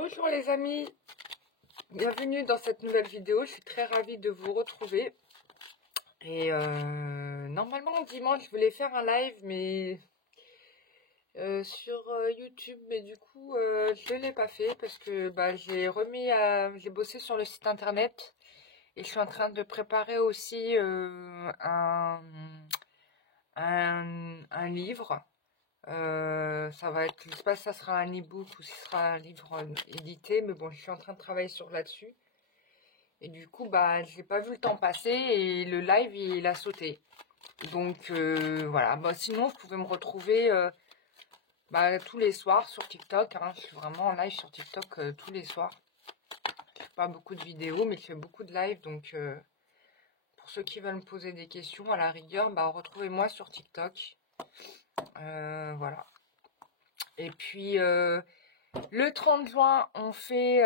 Bonjour les amis, bienvenue dans cette nouvelle vidéo, je suis très ravie de vous retrouver. Et normalement dimanche je voulais faire un live mais sur YouTube, mais du coup je ne l'ai pas fait parce que j'ai bossé sur le site internet et je suis en train de préparer aussi un livre. Ça va être, je sais pas si ça sera un e-book ou si ce sera un livre édité, mais bon, je suis en train de travailler là-dessus. Et du coup, j'ai pas vu le temps passer et le live, il a sauté. Donc, voilà. Sinon, vous pouvez me retrouver tous les soirs sur TikTok. Hein. Je suis vraiment en live sur TikTok tous les soirs. Je fais pas beaucoup de vidéos, mais je fais beaucoup de live. Donc, pour ceux qui veulent me poser des questions, à la rigueur, retrouvez-moi sur TikTok. Voilà. Et puis, le 30 juin, on fait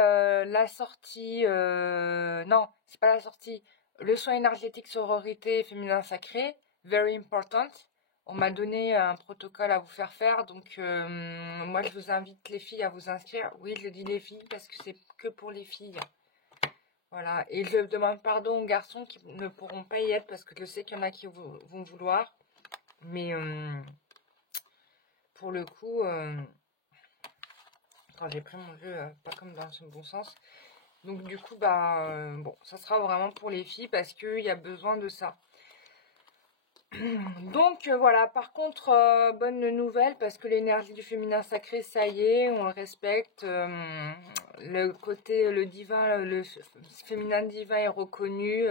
la sortie... non, c'est pas la sortie. Le soin énergétique sororité féminin sacré. Very important. On m'a donné un protocole à vous faire. Donc, moi, je vous invite les filles à vous inscrire. Oui, je dis les filles parce que c'est que pour les filles. Voilà. Et je demande pardon aux garçons qui ne pourront pas y être parce que je sais qu'il y en a qui vont vouloir. Mais pour le coup... quand j'ai pris mon jeu pas comme dans le bon sens. Donc du coup, bon, ça sera vraiment pour les filles parce qu'il y a besoin de ça. Donc voilà, par contre, bonne nouvelle parce que l'énergie du féminin sacré, ça y est, on le respecte. Le côté, le divin, le féminin divin est reconnu.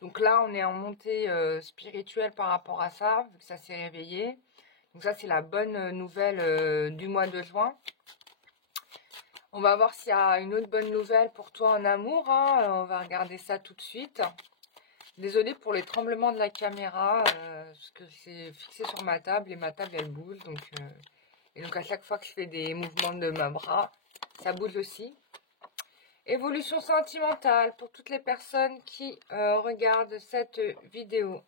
Donc là, on est en montée spirituelle par rapport à ça, vu que ça s'est réveillé. Donc ça, c'est la bonne nouvelle du mois de juin. On va voir s'il y a une autre bonne nouvelle pour toi en amour. Hein. On va regarder ça tout de suite. Désolée pour les tremblements de la caméra, parce que c'est fixé sur ma table et ma table elle bouge. Et donc à chaque fois que je fais des mouvements de ma bras, ça bouge aussi. Évolution sentimentale pour toutes les personnes qui regardent cette vidéo.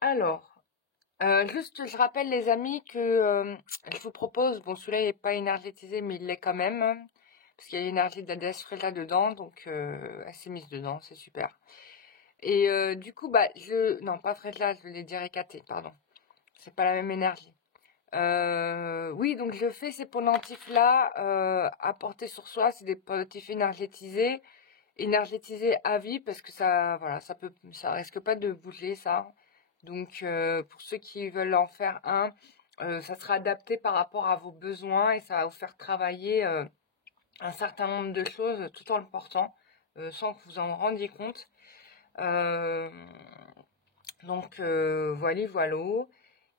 Alors, juste je rappelle les amis que je vous propose, bon celui-là il n'est pas énergétisé mais il l'est quand même, parce qu'il y a l'énergie de la déesse Freya dedans, donc elle s'est mise dedans, c'est super. Et du coup non pas Freya, je l'ai dit Hécatée, pardon, c'est pas la même énergie. Oui, donc je fais ces pendentifs là à porter sur soi, c'est des pendentifs énergétisés à vie parce que ça, voilà, ça risque pas de bouger ça. Donc pour ceux qui veulent en faire un, ça sera adapté par rapport à vos besoins et ça va vous faire travailler un certain nombre de choses tout en le portant sans que vous en rendiez compte. Donc voilà.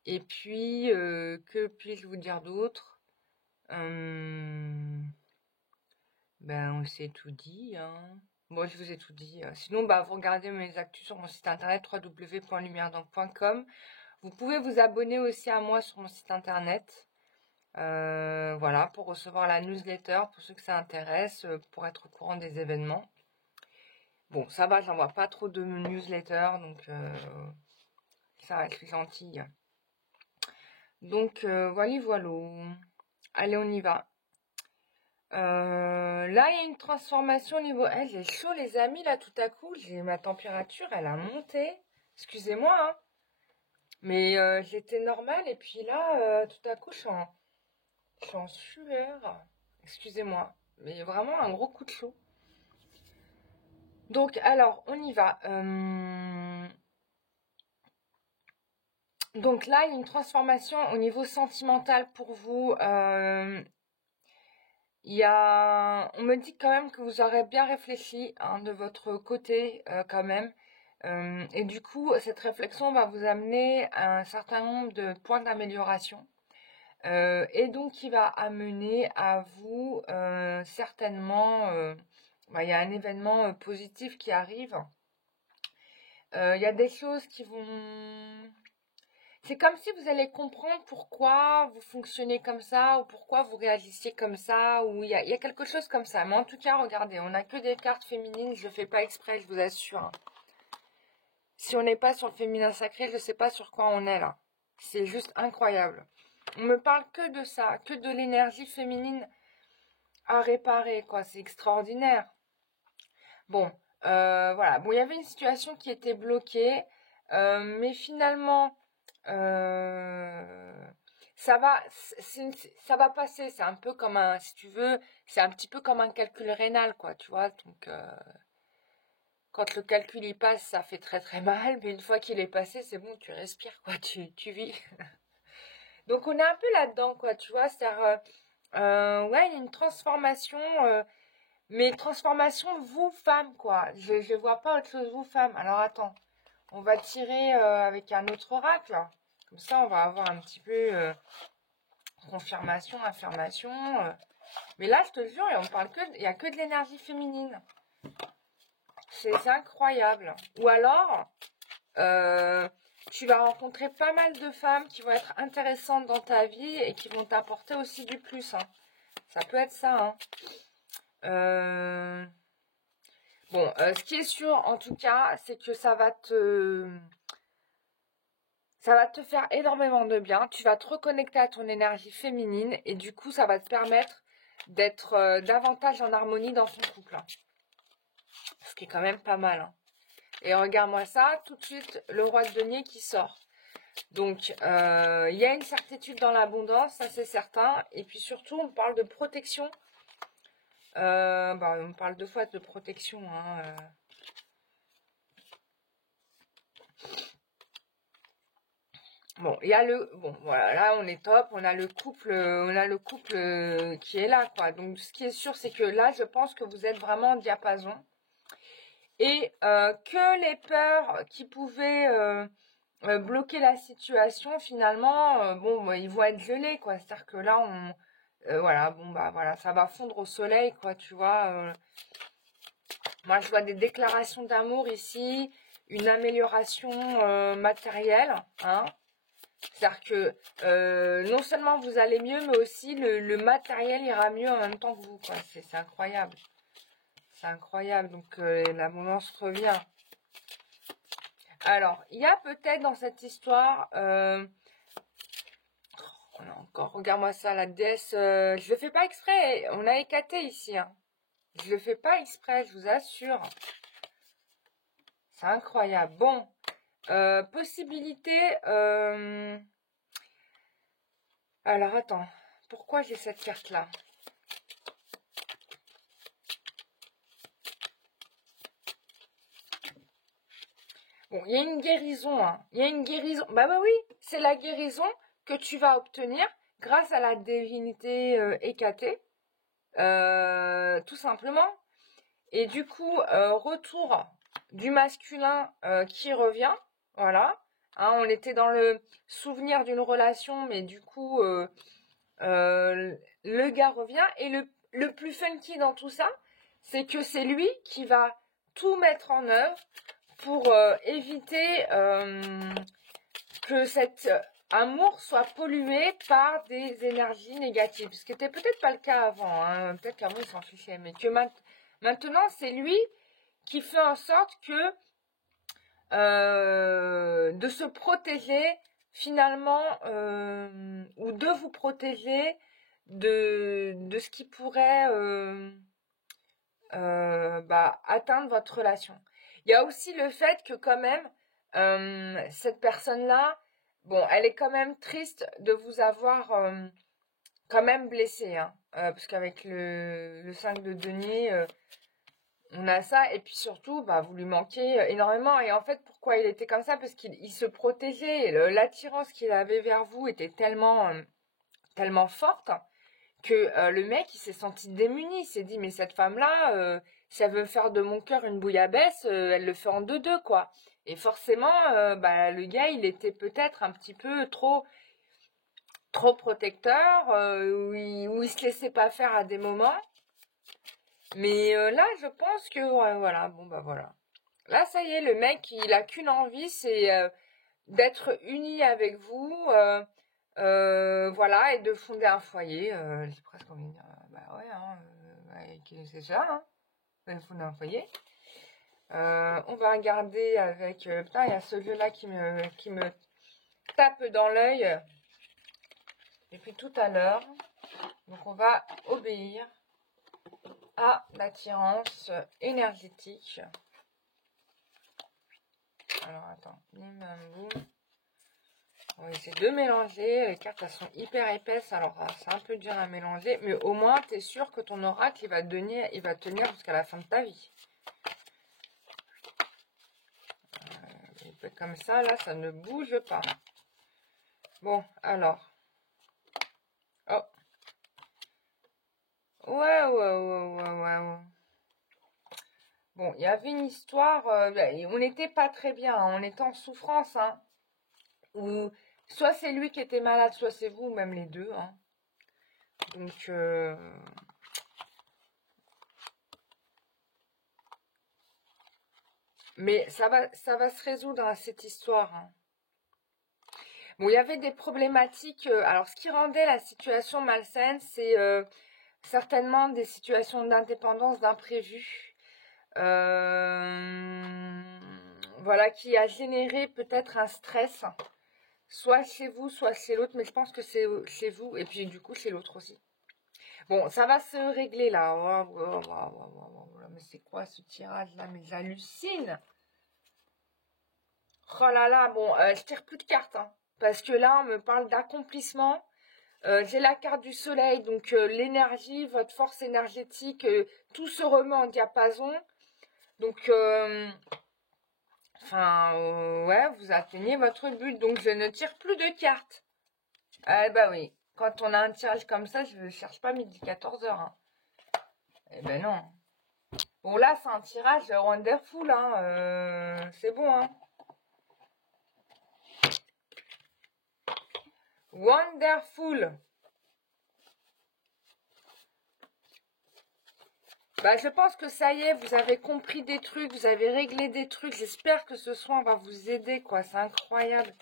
Et puis que puis-je vous dire d'autre? On s'est tout dit, hein. Bon, je vous ai tout dit. Sinon, vous regardez mes actus sur mon site internet www.lumieredent.com. Vous pouvez vous abonner aussi à moi sur mon site internet. Voilà, pour recevoir la newsletter, pour ceux que ça intéresse, pour être au courant des événements. Bon, ça va, j'envoie pas trop de newsletter, donc ça va, je suis gentille. Donc, voilà. Allez, on y va. Là, il y a une transformation au niveau... j'ai chaud, les amis, là, tout à coup. Ma température, elle a monté. Excusez-moi, hein. Mais j'étais normale, et puis là, tout à coup, je suis en sueur. Excusez-moi. Mais vraiment, un gros coup de chaud. Donc, alors, on y va. Donc là, il y a une transformation au niveau sentimental pour vous. On me dit quand même que vous aurez bien réfléchi de votre côté quand même. Et du coup, cette réflexion va vous amener à un certain nombre de points d'amélioration. Et donc, qui va amener à vous certainement... il y a un événement positif qui arrive. Il y a des choses qui vont... C'est comme si vous allez comprendre pourquoi vous fonctionnez comme ça, ou pourquoi vous réagissez comme ça, ou il y a quelque chose comme ça. Mais en tout cas, regardez, on n'a que des cartes féminines, je ne fais pas exprès, je vous assure. Hein. Si on n'est pas sur le féminin sacré, je ne sais pas sur quoi on est là. C'est juste incroyable. On me parle que de ça, que de l'énergie féminine à réparer, quoi. C'est extraordinaire. Bon, voilà. Bon, il y avait une situation qui était bloquée, mais finalement, ça va passer. C'est un peu comme un, si tu veux, c'est un petit peu comme un calcul rénal, quoi, tu vois. Donc, quand le calcul y passe, ça fait très très mal, mais une fois qu'il est passé, c'est bon, tu respires, quoi, tu vis. Donc, on est un peu là-dedans, quoi, tu vois. C'est-à-dire, ouais, il y a une transformation. Mais transformation, vous, femmes, quoi. Je vois pas autre chose, vous, femmes. Alors, attends. On va tirer avec un autre oracle. Comme ça, on va avoir un petit peu confirmation, affirmation. Mais là, je te jure, on parle il n'y a que de l'énergie féminine. C'est incroyable. Ou alors, tu vas rencontrer pas mal de femmes qui vont être intéressantes dans ta vie et qui vont t'apporter aussi du plus. Hein. Ça peut être ça, hein. Bon, ce qui est sûr, en tout cas, c'est que ça va te faire énormément de bien. Tu vas te reconnecter à ton énergie féminine et du coup, ça va te permettre d'être davantage en harmonie dans ton couple. Hein. Ce qui est quand même pas mal. Hein. Et regarde-moi ça, tout de suite, le roi de denier qui sort. Donc, il y a une certitude dans l'abondance, ça c'est certain. Et puis surtout, on parle de protection. On parle deux fois de protection. Hein, Bon, il y a bon, voilà, là on est top, on a le couple qui est là, quoi. Donc, ce qui est sûr, c'est que là, je pense que vous êtes vraiment en diapason. Et que les peurs qui pouvaient bloquer la situation, finalement, ils vont être gelés, quoi. C'est-à-dire que là, voilà, voilà, ça va fondre au soleil, quoi, tu vois. Moi, je vois des déclarations d'amour ici, une amélioration matérielle, hein. C'est-à-dire que non seulement vous allez mieux, mais aussi le matériel ira mieux en même temps que vous, quoi. C'est incroyable. C'est incroyable. Donc, l'abondance revient. Alors, il y a peut-être dans cette histoire... on a encore... Regarde-moi ça, la déesse... je le fais pas exprès. On a écaté ici. Hein. Je le fais pas exprès, je vous assure. C'est incroyable. Bon. Possibilité... Alors, attends. Pourquoi j'ai cette carte-là? Bon, il y a une guérison. Hein. Il y a une guérison. Bah oui, c'est la guérison que tu vas obtenir grâce à la divinité Hécatée. Tout simplement. Et du coup, retour du masculin qui revient. Voilà. Hein, on était dans le souvenir d'une relation, mais du coup... le gars revient et le plus funky dans tout ça, c'est que c'est lui qui va tout mettre en œuvre pour éviter que cet amour soit pollué par des énergies négatives. Ce qui n'était peut-être pas le cas avant, hein. Peut-être qu'avant il s'en fichait, mais que maintenant c'est lui qui fait en sorte que de se protéger finalement ou de vous protéger de ce qui pourrait atteindre votre relation. Il y a aussi le fait que quand même cette personne-là, bon, elle est quand même triste de vous avoir quand même blessé, hein, parce qu'avec le 5 de denier, on a ça, et puis surtout, vous lui manquez énormément. Et en fait, pourquoi il était comme ça? Parce qu'il se protégeait. L'attirance qu'il avait vers vous était tellement forte que le mec, il s'est senti démuni. Il s'est dit, mais cette femme-là, si elle veut faire de mon cœur une bouillabaisse, elle le fait en deux, quoi. Et forcément, le gars, il était peut-être un petit peu trop protecteur, où il se laissait pas faire à des moments. Mais là, je pense que, ouais, voilà, voilà. Là, ça y est, le mec, il a qu'une envie, c'est d'être uni avec vous, voilà, et de fonder un foyer. J'ai presque envie de dire, bah ouais, hein, c'est ça, hein, fonder un foyer. On va regarder avec... putain, il y a ce vieux-là qui me tape dans l'œil depuis tout à l'heure. Donc, on va obéir à l'attirance énergétique. Alors, attends. On va essayer de mélanger. Les cartes, elles sont hyper épaisses. Alors, c'est un peu dur à mélanger. Mais au moins, tu es sûr que ton oracle, il va tenir jusqu'à la fin de ta vie. Comme ça, là, ça ne bouge pas. Bon, alors. Oh. Ouais. Bon, il y avait une histoire, on n'était pas très bien, hein, on était en souffrance, hein. Ou soit c'est lui qui était malade, soit c'est vous, ou même les deux, hein. Donc, mais ça va se résoudre à cette histoire, hein. Bon, il y avait des problématiques. Alors, ce qui rendait la situation malsaine, c'est certainement des situations d'indépendance, d'imprévu. Voilà, qui a généré peut-être un stress, soit chez vous, soit chez l'autre, mais je pense que c'est chez vous, et puis du coup chez l'autre aussi. Bon, ça va se régler là. Mais c'est quoi ce tirage là? Mais j'hallucine. Oh là là, bon, je tire plus de cartes, hein, parce que là, on me parle d'accomplissement. J'ai la carte du soleil, donc l'énergie, votre force énergétique, tout se remet en diapason. Donc, ouais, vous atteignez votre but, donc je ne tire plus de cartes. Ah bah oui, quand on a un tirage comme ça, je ne cherche pas midi 14h. Hein. Eh ben non. Bon là, c'est un tirage wonderful, hein. C'est bon, hein. Wonderful. Bah, je pense que ça y est, vous avez compris des trucs, vous avez réglé des trucs. J'espère que ce soin va vous aider, quoi. C'est incroyable.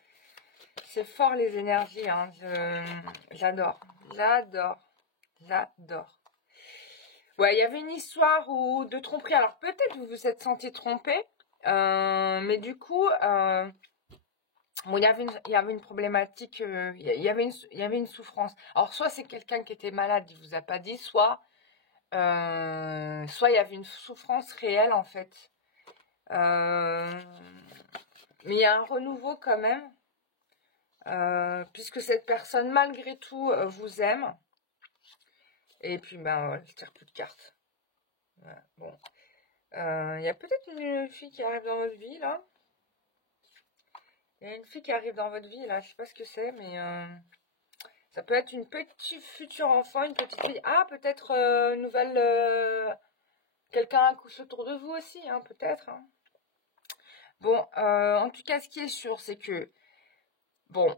C'est fort, les énergies, hein. J'adore. Ouais, il y avait une histoire de tromperie. Alors, peut-être vous vous êtes senti trompé. Mais du coup, bon, il y avait une problématique. Il y avait une souffrance. Alors, soit c'est quelqu'un qui était malade, il vous a pas dit, soit il y avait une souffrance réelle en fait. Mais il y a un renouveau quand même, puisque cette personne malgré tout vous aime. Et puis ben je tire plus de cartes. Voilà, bon, il y a peut-être une fille qui arrive dans votre vie là. Il y a une fille qui arrive dans votre vie là, je sais pas ce que c'est, mais ça peut être une petite future enfant, une petite fille. Ah, peut-être une nouvelle. Quelqu'un accouche autour de vous aussi, hein, peut-être. Hein. Bon, en tout cas, ce qui est sûr, c'est que, bon,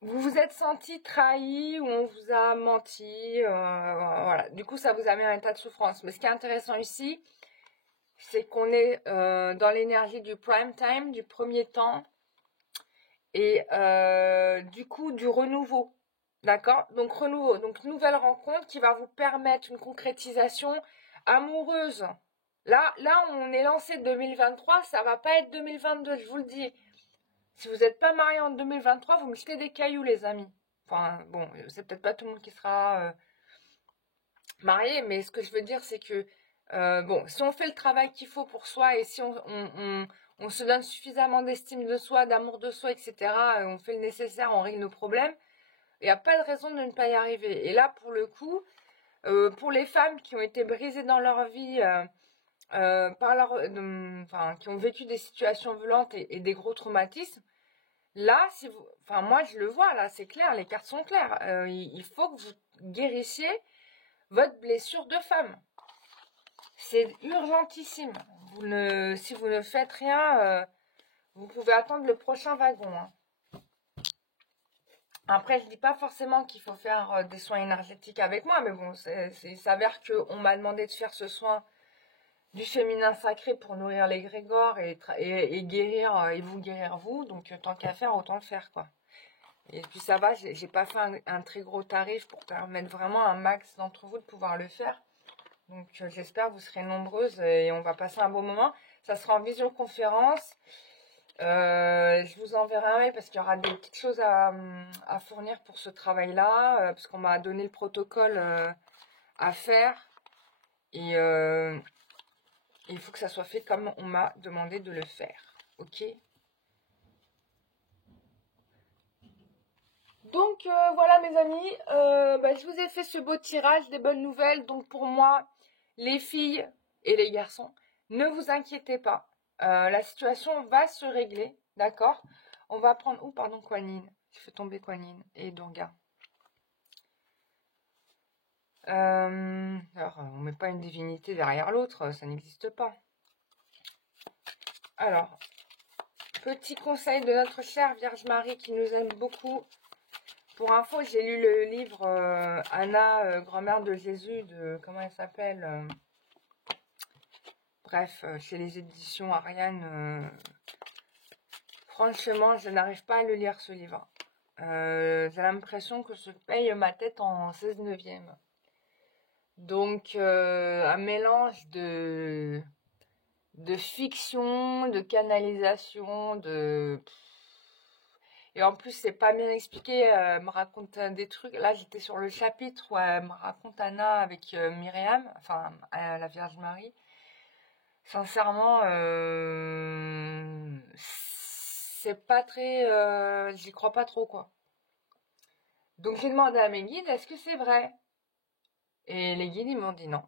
vous vous êtes senti trahi ou on vous a menti, voilà. Du coup, ça vous a mis à un état de souffrance. Mais ce qui est intéressant ici, c'est qu'on est dans l'énergie du prime time, du premier temps, et du coup, du renouveau. D'accord? Donc, renouveau. Donc, nouvelle rencontre qui va vous permettre une concrétisation amoureuse. Là, on est lancé 2023, ça va pas être 2022, je vous le dis. Si vous n'êtes pas marié en 2023, vous me jetez des cailloux, les amis. Enfin, bon, c'est peut-être pas tout le monde qui sera marié, mais ce que je veux dire, c'est que, bon, si on fait le travail qu'il faut pour soi et si on se donne suffisamment d'estime de soi, d'amour de soi, etc., on fait le nécessaire, on règle nos problèmes, il n'y a pas de raison de ne pas y arriver. Et là, pour le coup, pour les femmes qui ont été brisées dans leur vie, qui ont vécu des situations violentes et des gros traumatismes, là, moi je le vois, là c'est clair, les cartes sont claires. Il faut que vous guérissiez votre blessure de femme. C'est urgentissime. Si vous ne faites rien, vous pouvez attendre le prochain wagon. Hein. Après, je dis pas forcément qu'il faut faire des soins énergétiques avec moi, mais bon, il s'avère qu'on m'a demandé de faire ce soin du féminin sacré pour nourrir l'égrégore et guérir, et vous guérir vous. Donc, tant qu'à faire, autant le faire, quoi. Et puis ça va, j'ai pas fait un très gros tarif pour permettre vraiment à un max d'entre vous de pouvoir le faire. Donc j'espère que vous serez nombreuses et on va passer un bon moment. Ça sera en visioconférence. Je vous enverrai un mail parce qu'il y aura des petites choses à fournir pour ce travail-là. Parce qu'on m'a donné le protocole à faire. Et il faut que ça soit fait comme on m'a demandé de le faire. Ok ? Donc voilà mes amis, je vous ai fait ce beau tirage des bonnes nouvelles. Donc pour moi, les filles et les garçons, ne vous inquiétez pas. La situation va se régler, d'accord? On va prendre... Oh pardon, Kuan Yin. J'ai fait tomber Kuan Yin et Durga. Alors, on met pas une divinité derrière l'autre, ça n'existe pas. Alors, petit conseil de notre chère Vierge Marie qui nous aime beaucoup. Pour info, j'ai lu le livre Anna, grand-mère de Jésus, de... Comment elle s'appelle Bref, chez les éditions Ariane. Franchement, je n'arrive pas à le lire, ce livre. J'ai l'impression que je paye ma tête en 16/9. Donc, un mélange de fiction, de canalisation, de... Et en plus, c'est pas bien expliqué. Elle me raconte des trucs. Là, j'étais sur le chapitre où elle me raconte Anna avec Myriam, enfin, la Vierge Marie. Sincèrement, c'est pas très... j'y crois pas trop, quoi. Donc, j'ai demandé à mes guides, est-ce que c'est vrai? Et les guides, ils m'ont dit non.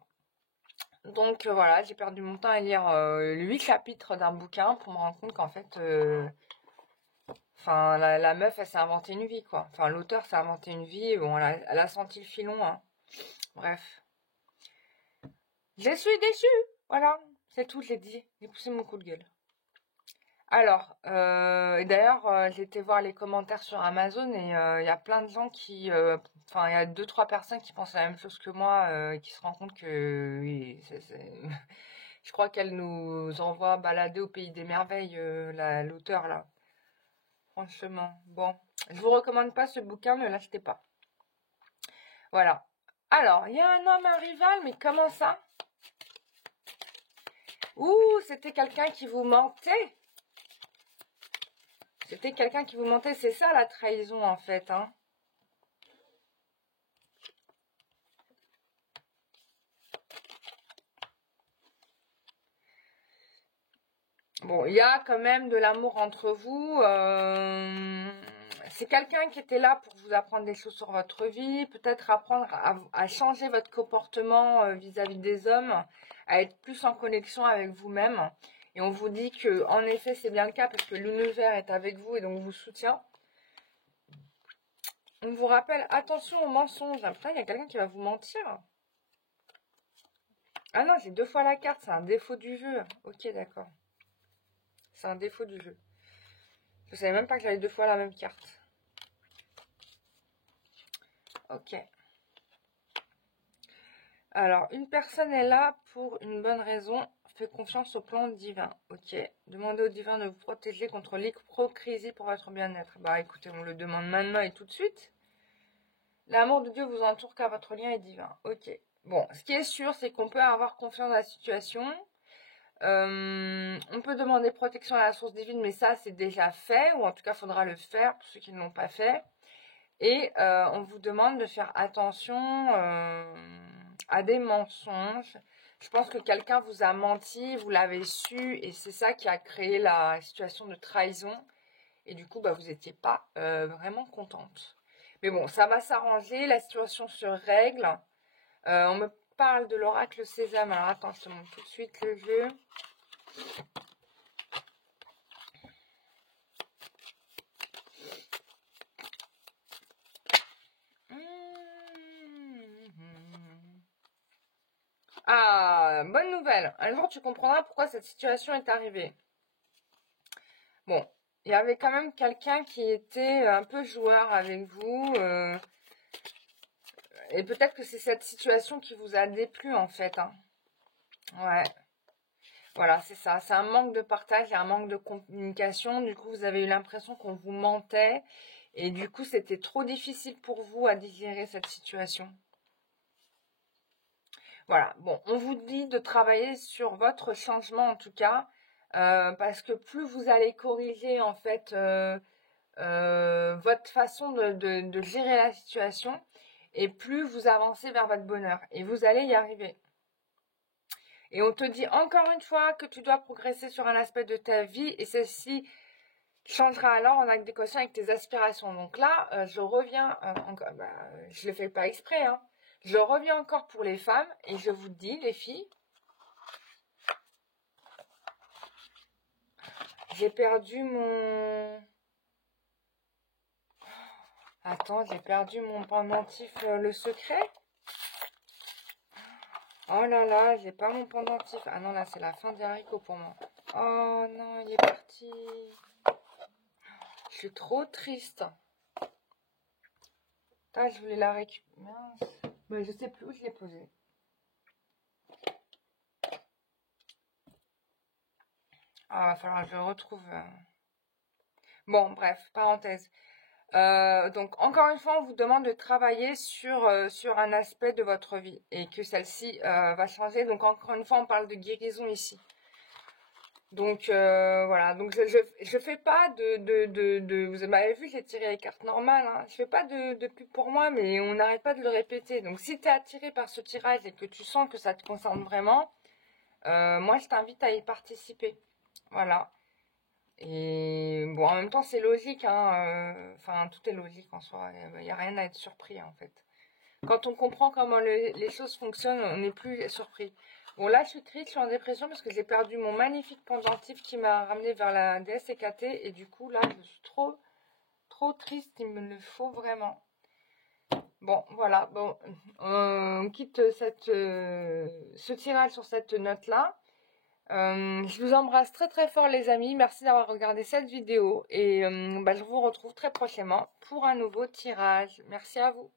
Donc, voilà, j'ai perdu mon temps à lire 8 chapitres d'un bouquin pour me rendre compte qu'en fait... Enfin, la meuf, elle s'est inventé une vie, quoi. Enfin, l'auteur s'est inventé une vie. Bon, elle a senti le filon, hein. Bref. Je suis déçue. Voilà. C'est tout, je l'ai dit. J'ai poussé mon coup de gueule. Alors, et d'ailleurs, j'ai été voir les commentaires sur Amazon et il y a plein de gens qui... Enfin, il y a 2-3 personnes qui pensent la même chose que moi et qui se rendent compte que... Oui, je crois qu'elle nous envoie balader au pays des merveilles, l'auteur, là. Franchement, bon, je vous recommande pas ce bouquin, ne l'achetez pas. Voilà. Alors, il y a un homme, un rival, mais comment ça? Ouh, c'était quelqu'un qui vous mentait. C'était quelqu'un qui vous mentait, c'est ça la trahison en fait, hein. Bon, il y a quand même de l'amour entre vous. C'est quelqu'un qui était là pour vous apprendre des choses sur votre vie, peut-être apprendre à changer votre comportement vis-à-vis des hommes, à être plus en connexion avec vous-même. Et on vous dit que, en effet, c'est bien le cas parce que l'univers est avec vous et donc vous soutient. On vous rappelle, attention aux mensonges. Putain, il y a quelqu'un qui va vous mentir. Ah non, j'ai 2 fois la carte, c'est un défaut du jeu. Ok, d'accord. C'est un défaut du jeu. Je savais même pas que j'avais 2 fois la même carte. Ok. Alors, une personne est là pour une bonne raison. Fait confiance au plan divin. Ok. Demandez au divin de vous protéger contre l'hypocrisie pour votre bien-être. Bah écoutez, on le demande maintenant et tout de suite. L'amour de Dieu vous entoure car votre lien est divin. Ok. Bon, ce qui est sûr, c'est qu'on peut avoir confiance dans la situation. On peut demander protection à la source divine, mais ça, c'est déjà fait. Ou en tout cas, il faudra le faire pour ceux qui ne l'ont pas fait. Et on vous demande de faire attention à des mensonges. Je pense que quelqu'un vous a menti, vous l'avez su, et c'est ça qui a créé la situation de trahison. Et du coup, vous n'étiez pas vraiment contente. Mais bon, ça va s'arranger, la situation se règle. On me parle de l'oracle Sésame. Alors attends, je te montre tout de suite le jeu. Ah, bonne nouvelle. Un jour, tu comprendras pourquoi cette situation est arrivée. Bon, il y avait quand même quelqu'un qui était un peu joueur avec vous. Et peut-être que c'est cette situation qui vous a déplu, en fait. Hein. Ouais. Voilà, c'est ça. C'est un manque de partage et un manque de communication. Du coup, vous avez eu l'impression qu'on vous mentait. Et du coup, c'était trop difficile pour vous à digérer cette situation. Voilà. Bon, on vous dit de travailler sur votre changement en tout cas. Parce que plus vous allez corriger en fait votre façon de gérer la situation. Et plus vous avancez vers votre bonheur. Et vous allez y arriver. Et on te dit encore une fois que tu dois progresser sur un aspect de ta vie et ceci changera alors en adéquation avec tes aspirations. Donc là, je reviens encore, je le fais pas exprès, hein. Je reviens encore pour les femmes et je vous dis, les filles, j'ai perdu mon... Attends, j'ai perdu mon pendentif, le secret. Oh là là, j'ai pas mon pendentif. Ah non, là, c'est la fin des haricots pour moi. Oh non, il est parti. Je suis trop triste. Ah, je voulais la récupérer. Mince. Mais je sais plus où je l'ai posé. Ah, va falloir que je le retrouve. Bon, bref, parenthèse. Donc, encore une fois, on vous demande de travailler sur un aspect de votre vie et que celle-ci va changer. Donc, encore une fois, on parle de guérison ici. Donc, voilà. Donc, je fais pas vous m'avez vu, j'ai tiré les cartes normales. Hein. Je fais pas de pub pour moi, mais on n'arrête pas de le répéter. Donc, si tu es attiré par ce tirage et que tu sens que ça te concerne vraiment, moi, je t'invite à y participer. Voilà. Et bon, en même temps, c'est logique, hein. Enfin, tout est logique en soi. Il n'y a rien à être surpris, en fait. Quand on comprend comment les choses fonctionnent, on n'est plus surpris. Bon, là, je suis triste, je suis en dépression parce que j'ai perdu mon magnifique pendentif qui m'a ramené vers la DSCKT. Et du coup, là, je suis trop triste. Il me le faut vraiment. Bon, voilà. Bon, on quitte ce tirage sur cette note-là. Je vous embrasse très très fort les amis, merci d'avoir regardé cette vidéo et je vous retrouve très prochainement pour un nouveau tirage. Merci à vous.